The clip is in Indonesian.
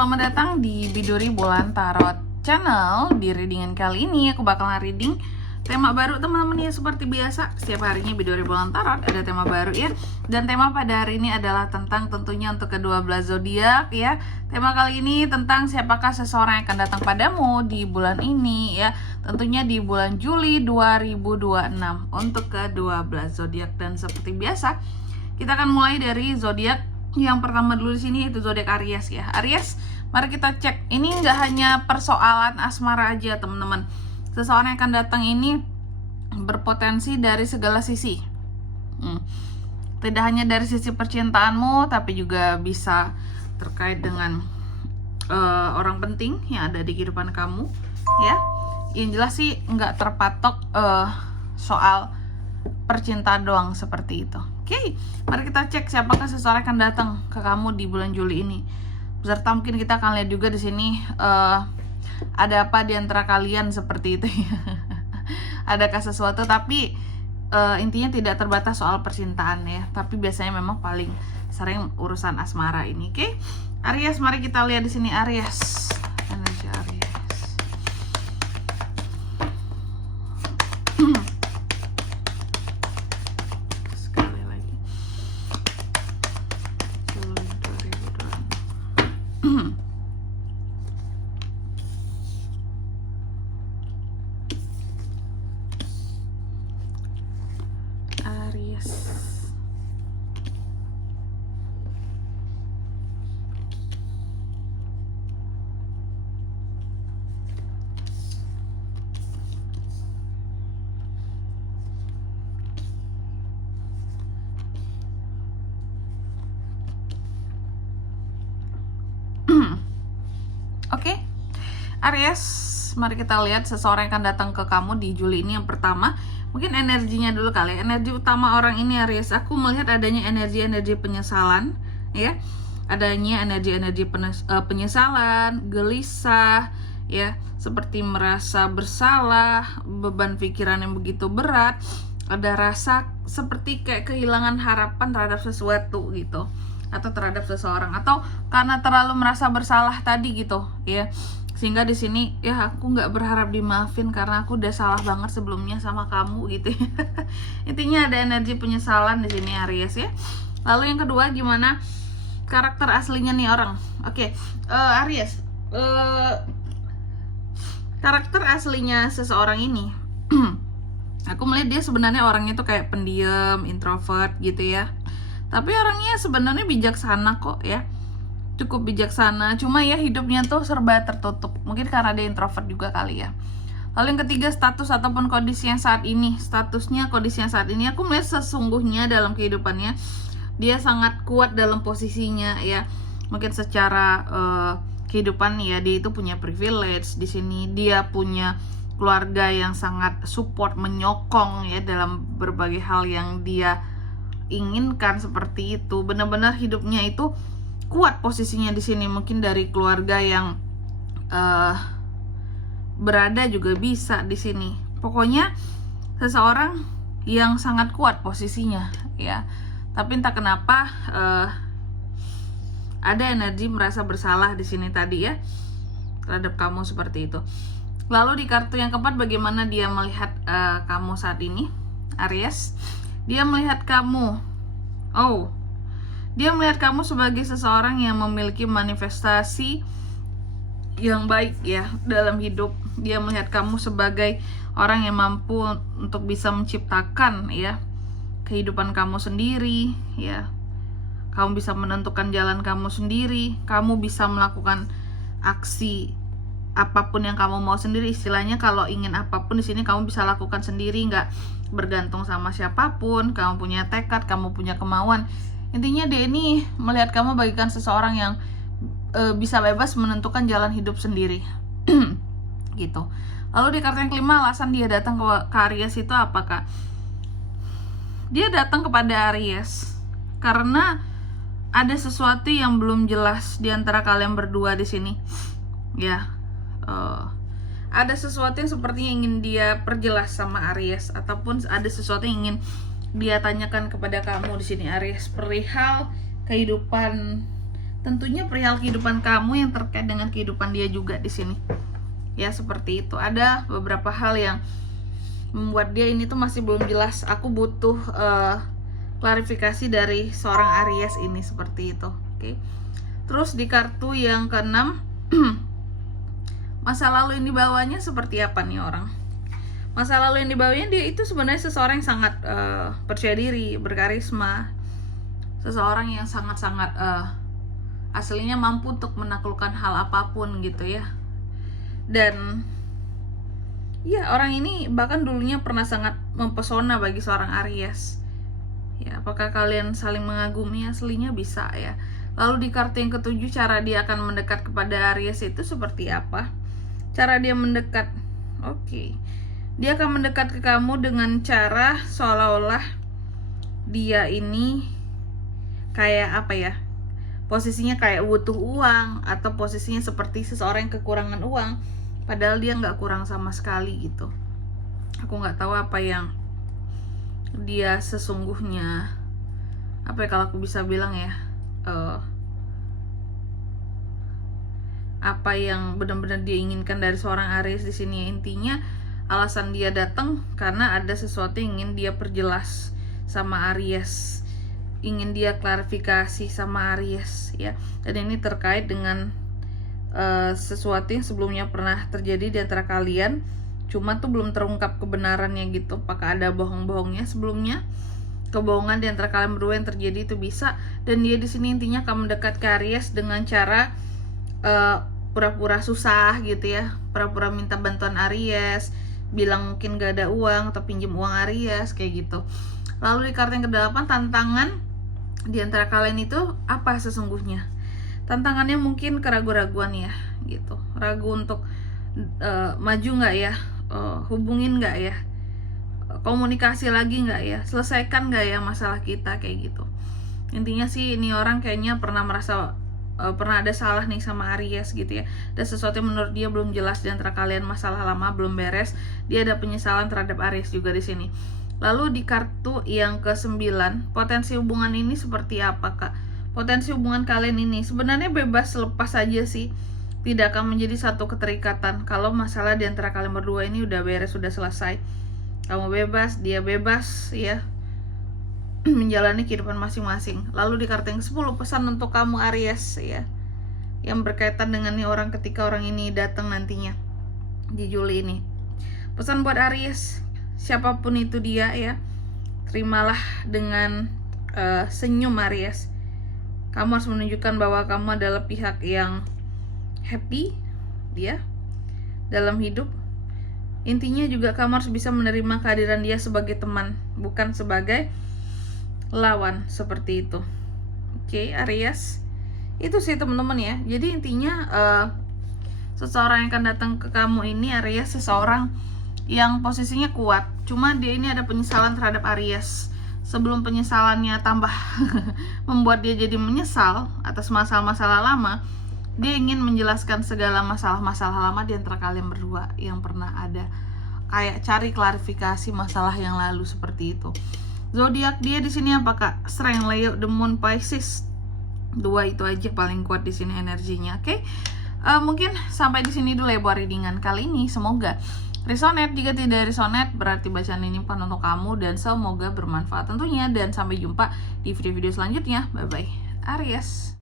selamat datang di Biduri Bulan Tarot Channel. Di readingan kali ini aku bakalan reading tema baru teman-teman ya. Seperti biasa, setiap harinya Biduri Bulan Tarot ada tema baru ya. Dan tema pada hari ini adalah tentang tentunya untuk kedua belas zodiak ya. Tema kali ini tentang siapakah seseorang yang akan datang padamu di bulan ini ya. Tentunya di bulan Juli 2026 untuk kedua belas zodiak. Dan seperti biasa, kita akan mulai dari zodiak yang pertama dulu di sini, yaitu zodiak Aries ya. Aries, mari kita cek. Ini nggak hanya persoalan asmara aja teman-teman. Seseorang yang akan datang ini berpotensi dari segala sisi. Tidak hanya dari sisi percintaanmu, tapi juga bisa terkait dengan orang penting yang ada di kehidupan kamu ya. Yang jelas sih nggak terpatok soal percintaan doang seperti itu. Oke, mari kita cek siapakah seseorang akan datang ke kamu di bulan Juli ini. Beserta mungkin kita akan lihat juga di sini ada apa di antara kalian seperti itu ya. Adakah sesuatu, tapi intinya tidak terbatas soal percintaan ya. Tapi biasanya memang paling sering urusan asmara ini. Oke, Aries, mari kita lihat di sini Aries. Energi Aries. Oke, Aries, mari kita lihat seseorang yang akan datang ke kamu di Juli ini. Yang pertama, mungkin energinya dulu kali. Energi utama orang ini Aries, aku melihat adanya energi-energi penyesalan ya. Adanya energi-energi penyesalan, gelisah ya, seperti merasa bersalah, beban pikiran yang begitu berat, ada rasa seperti kayak kehilangan harapan terhadap sesuatu gitu, atau terhadap seseorang, atau karena terlalu merasa bersalah tadi gitu ya, sehingga di sini ya aku nggak berharap dimaafin karena aku udah salah banget sebelumnya sama kamu gitu ya. Intinya ada energi penyesalan di sini Aries ya. Lalu yang kedua, gimana karakter aslinya nih orang? Oke, Aries, karakter aslinya seseorang ini aku melihat dia sebenarnya orangnya tuh kayak pendiam, introvert gitu ya. Tapi orangnya sebenarnya bijaksana kok ya. Cukup bijaksana. Cuma ya hidupnya tuh serba tertutup. Mungkin karena dia introvert juga kali ya. Lalu yang ketiga, status ataupun kondisi yang saat ini. Statusnya, kondisi yang saat ini, aku melihat sesungguhnya dalam kehidupannya dia sangat kuat dalam posisinya ya. Mungkin secara kehidupan ya, dia itu punya privilege di sini. Dia punya keluarga yang sangat support, menyokong ya dalam berbagai hal yang dia inginkan seperti itu. Benar-benar hidupnya itu kuat posisinya di sini. Mungkin dari keluarga yang berada juga bisa di sini. Pokoknya seseorang yang sangat kuat posisinya ya. Tapi entah kenapa ada energi merasa bersalah di sini tadi ya terhadap kamu seperti itu. Lalu di kartu yang keempat, bagaimana dia melihat kamu saat ini Aries? Dia melihat kamu, dia melihat kamu sebagai seseorang yang memiliki manifestasi yang baik ya dalam hidup. Dia melihat kamu sebagai orang yang mampu untuk bisa menciptakan ya kehidupan kamu sendiri ya. Kamu bisa menentukan jalan kamu sendiri. Kamu bisa melakukan aksi apapun yang kamu mau sendiri. Istilahnya kalau ingin apapun di sini kamu bisa lakukan sendiri, nggak bergantung sama siapapun. Kamu punya tekad, kamu punya kemauan. Intinya dia ini melihat kamu bagaikan seseorang yang bisa bebas menentukan jalan hidup sendiri. Gitu. Lalu di kartu yang kelima, alasan dia datang ke Aries itu apakah? Dia datang kepada Aries karena ada sesuatu yang belum jelas di antara kalian berdua di sini. Ya. Ada sesuatu yang sepertinya ingin dia perjelas sama Aries, ataupun ada sesuatu yang ingin dia tanyakan kepada kamu di sini Aries perihal kehidupan tentunya perihal kehidupan kamu yang terkait dengan kehidupan dia juga di sini. Ya, seperti itu. Ada beberapa hal yang membuat dia ini tuh masih belum jelas. Aku butuh klarifikasi dari seorang Aries ini, seperti itu. Oke. Terus di kartu yang ke-6, masa lalu yang dibawanya seperti apa nih orang? Masa lalu yang dibawanya dia itu sebenarnya seseorang yang sangat percaya diri, berkarisma, seseorang yang sangat-sangat aslinya mampu untuk menaklukkan hal apapun gitu ya. Dan ya, orang ini bahkan dulunya pernah sangat mempesona bagi seorang Aries. Ya, apakah kalian saling mengagumi? Aslinya bisa ya. Lalu di kartu yang ke-7, cara dia akan mendekat kepada Aries itu seperti apa? Cara dia mendekat, oke. Dia akan mendekat ke kamu dengan cara seolah-olah dia ini kayak apa ya? Posisinya kayak butuh uang, atau posisinya seperti seseorang yang kekurangan uang, padahal dia nggak kurang sama sekali gitu. Aku nggak tahu apa yang dia sesungguhnya, apa ya kalau aku bisa bilang ya, apa yang benar-benar dia inginkan dari seorang Aries di sini. Intinya alasan dia datang karena ada sesuatu yang ingin dia perjelas sama Aries, ingin dia klarifikasi sama Aries ya. Dan ini terkait dengan sesuatu yang sebelumnya pernah terjadi di antara kalian, cuma tuh belum terungkap kebenarannya gitu. Apakah ada bohong-bohongnya sebelumnya? Kebohongan di antara kalian berdua yang terjadi itu bisa. Dan dia di sini intinya akan mendekat ke Aries dengan cara pura-pura susah gitu ya, pura-pura minta bantuan Aries, bilang mungkin gak ada uang atau pinjam uang Aries kayak gitu. Lalu di kartu yang ke-8, tantangan di antara kalian itu apa sesungguhnya? Tantangannya mungkin keraguan-raguan ya gitu, ragu untuk maju nggak ya, hubungin nggak ya, komunikasi lagi nggak ya, selesaikan nggak ya masalah kita kayak gitu. Intinya sih ini orang kayaknya pernah merasa pernah ada salah nih sama Aries gitu ya. Dan sesuatu yang menurut dia belum jelas di antara kalian, masalah lama belum beres. Dia ada penyesalan terhadap Aries juga di sini. Lalu di kartu yang ke-9, potensi hubungan ini seperti apa, Kak? Potensi hubungan kalian ini sebenarnya bebas lepas saja sih. Tidak akan menjadi satu keterikatan kalau masalah di antara kalian berdua ini udah beres, sudah selesai. Kamu bebas, dia bebas ya, menjalani kehidupan masing-masing. Lalu di kartu yang 10, pesan untuk kamu Aries ya, yang berkaitan dengan nih orang ketika orang ini datang nantinya di Juli ini. Pesan buat Aries, siapapun itu dia ya, terimalah dengan senyum Aries. Kamu harus menunjukkan bahwa kamu adalah pihak yang happy dia dalam hidup. Intinya juga kamu harus bisa menerima kehadiran dia sebagai teman, bukan sebagai lawan, seperti itu. Oke, Aries. Itu sih teman-teman ya. Jadi intinya seseorang yang akan datang ke kamu ini Aries, seseorang yang posisinya kuat. Cuma dia ini ada penyesalan terhadap Aries. Sebelum penyesalannya tambah membuat dia jadi menyesal atas masalah-masalah lama, dia ingin menjelaskan segala masalah-masalah lama di antara kalian berdua yang pernah ada. Kayak cari klarifikasi masalah yang lalu, seperti itu. Zodiak dia di sini apa, Kak? Strength, Leo, The Moon, Pisces. 2 itu aja paling kuat di sini energinya. Oke. Mungkin sampai di sini dulu ya buat readingan kali ini. Semoga resonate. Jika tidak resonate, berarti bacaan ini bukan untuk kamu, dan semoga bermanfaat tentunya. Dan sampai jumpa di video-video selanjutnya. Bye bye, Aries.